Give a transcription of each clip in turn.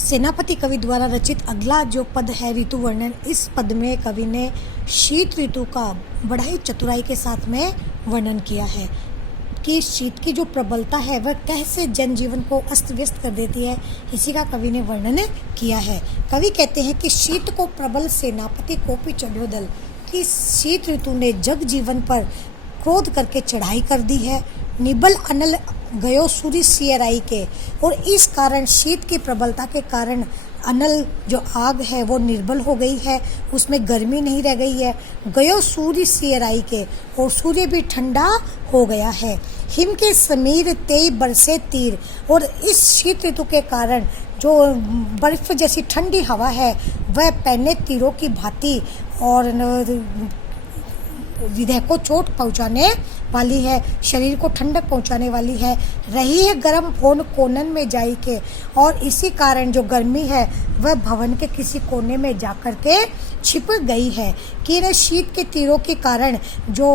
सेनापति कवि द्वारा रचित अगला जो पद है ऋतु वर्णन, इस पद में कवि ने शीत ऋतु का बड़ा ही चतुराई के साथ में वर्णन किया है कि शीत की जो प्रबलता है वह कैसे जनजीवन को अस्त व्यस्त कर देती है। इसी का कवि ने वर्णन किया है। कवि कहते हैं कि शीत को प्रबल सेनापति कोपी चढ़ो दल, कि शीत ऋतु ने जग जीवन पर क्रोध करके चढ़ाई कर दी है। निबल अनल गयो सूर्य सियराई के, और इस कारण शीत की प्रबलता के कारण अनल जो आग है वो निर्बल हो गई है, उसमें गर्मी नहीं रह गई है। गयो सूर्य सियराई के, और सूर्य भी ठंडा हो गया है। हिम के समीर तेई बरसे तीर, और इस शीत ऋतु के कारण जो बर्फ जैसी ठंडी हवा है वह पहने तीरों की भांति और हृदय को चोट पहुंचाने वाली है, शरीर को ठंडक पहुंचाने वाली है। रही है गर्म फोन कोनन में जाई के, और इसी कारण जो गर्मी है वह भवन के किसी कोने में जाकर के छिप गई है। कि न शीत के तीरों के कारण जो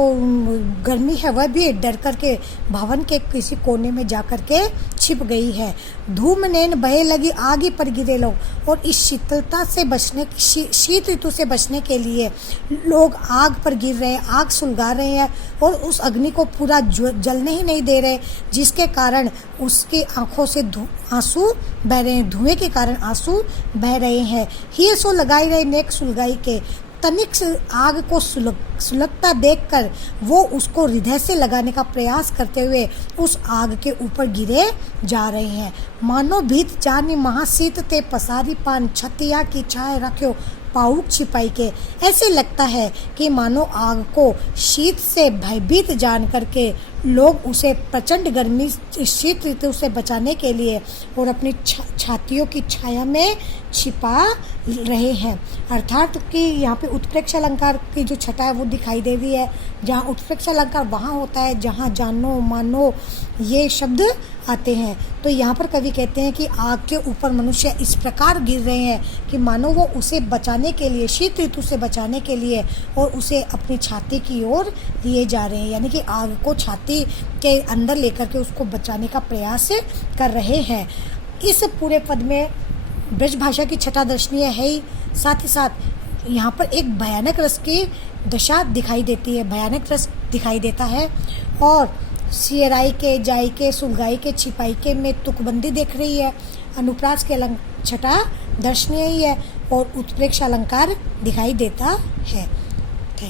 गर्मी है वह भी डर करके भवन के किसी कोने में जाकर के छिप गई है। धूम नैन बहे लगी आग पर गिरे लोग, और इस शीतलता से बचने शीत ऋतु से बचने के लिए लोग आग पर गिर रहे हैं, आग सुलगा रहे हैं और उस अग्नि को पूरा जलने ही नहीं दे रहे, जिसके कारण उसकी आंखों से आंसू बह रहे हैं, धुएं के कारण आंसू बह रहे हैं। ही सो लगाई रहे नेक सुलगाई के, तनिक आग को सुलगता देखकर वो उसको हृदय से लगाने का प्रयास करते हुए उस आग के ऊपर गिरे जा रहे हैं। मानो भीत जानी महासीत ते पसारी पान छतिया की छाए रखो पाउक छिपाई के। ऐसे लगता है कि मानो आग को शीत से भयभीत जान करके लोग उसे प्रचंड गर्मी शीत ऋतु से बचाने के लिए और अपनी छातियों की छाया में छिपा रहे हैं। अर्थात कि यहाँ पे उत्प्रेक्ष अलंकार की जो छटा है वो दिखाई दे रही है। जहाँ उत्प्रेक्ष अलंकार वहाँ होता है जहाँ जानो मानो ये शब्द आते हैं। तो यहाँ पर कवि कहते हैं कि आग के ऊपर मनुष्य इस प्रकार गिर रहे हैं कि मानो वो उसे बचाने के लिए, शीत ऋतु से बचाने के लिए और उसे अपनी छाती की ओर लिए जा रहे हैं, यानी कि आग को छाती के अंदर लेकर के उसको बचाने का प्रयास कर रहे हैं। इस पूरे पद में ब्रज भाषा की छटा दर्शनीय है ही, साथ ही साथ यहाँ पर एक भयानक रस की दशा दिखाई देती है, भयानक रस दिखाई देता है। और सियराई के, जाई के, सुलगाई के, छिपाई के में तुकबंदी देख रही है। अनुप्रास के छटा दर्शनीय ही है और उत्प्रेक्ष अलंकार दिखाई देता है।